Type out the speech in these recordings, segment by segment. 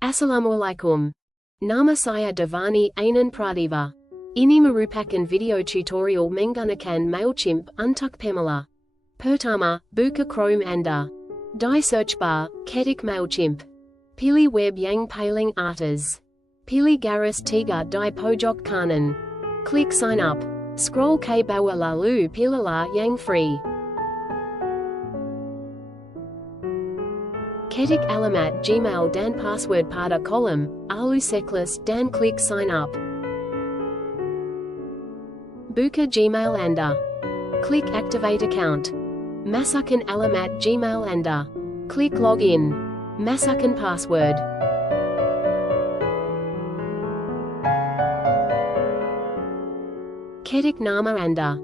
Assalamualaikum. Nama saya Devani, Ainun Pradiva. Ini merupakan video tutorial menggunakan Mailchimp untuk Pemula. Pertama, buka Chrome Anda. Di search bar, ketik Mailchimp. Pilih web yang paling atas. Pilih garis tiga di pojok kanan. Klik sign up. Scroll ke bawah lalu pilihlah yang free. Ketik alamat Gmail dan password pada kolom lalu checklist dan klik sign up. Buka Gmail Anda. Klik activate account. Masukkan alamat Gmail Anda. Klik login. Masukkan password. Ketik nama Anda.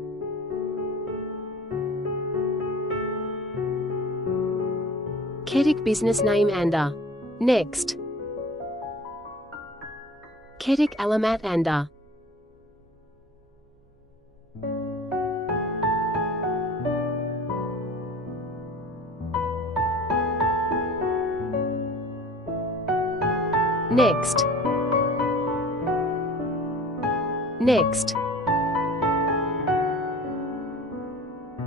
Ketik business name Anda. Next. Ketik alamat Anda. Next. Next.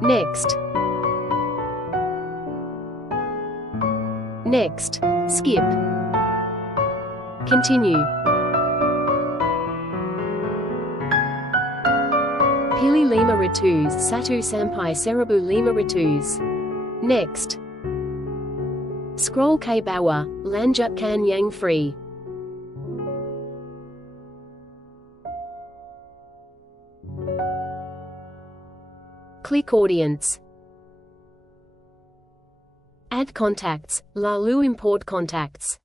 Next. Next. Skip. Continue. Pilih 500 sampai 1500. Next. Scroll ke bawah, lanjutkan yang free. Klik audience. Add contacts, lalu import contacts.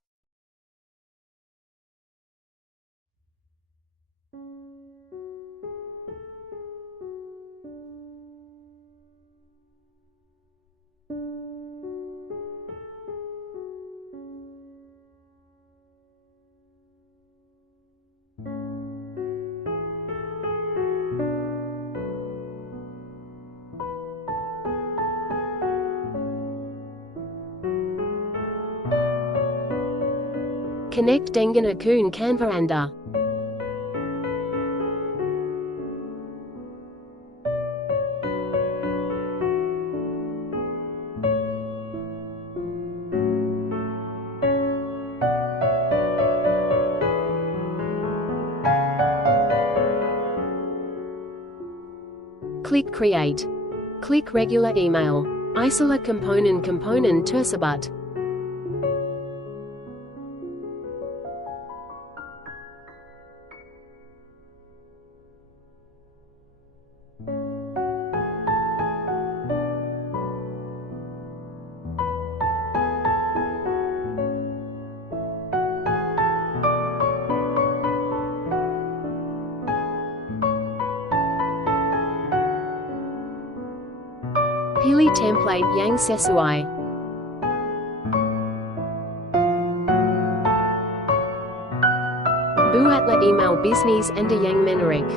Connect dengan akun Canva Anda. Klik create. Klik regular email. Isolat komponen tersebut. Pilih template yang sesuai. Buatlah email bisnis Anda yang menarik.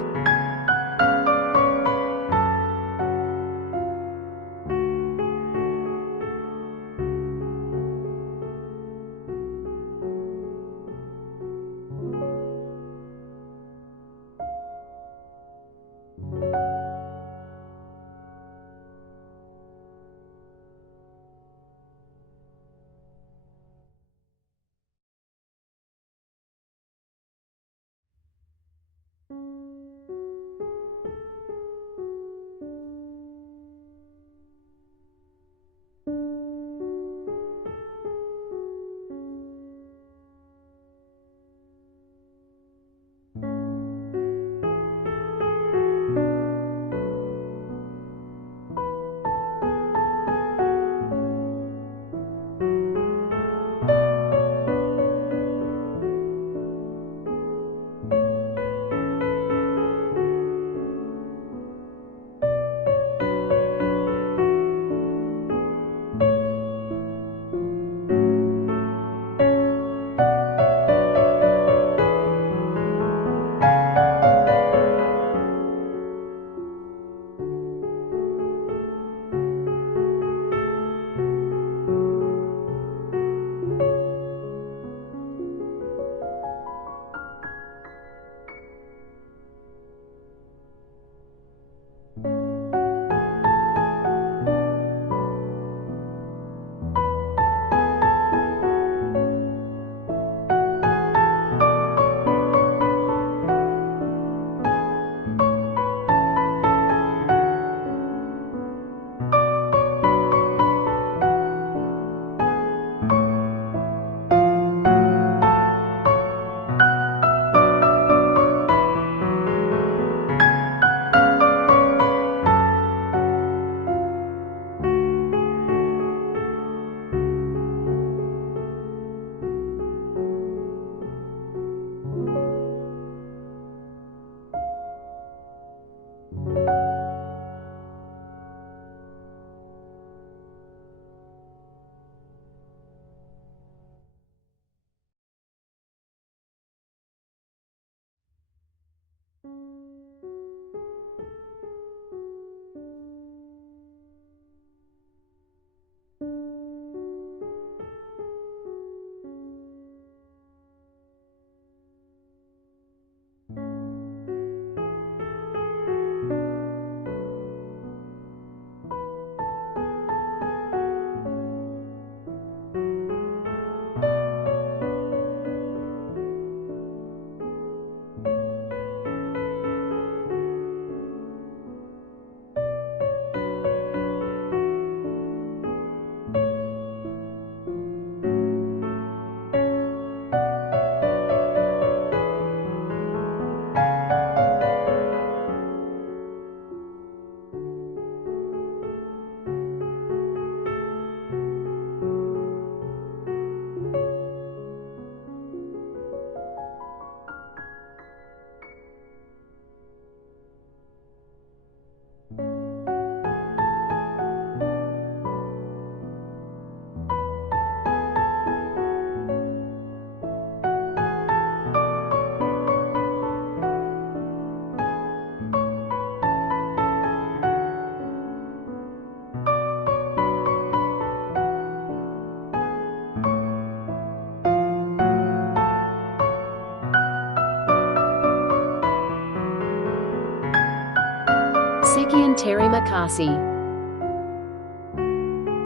Sekian terima kasih.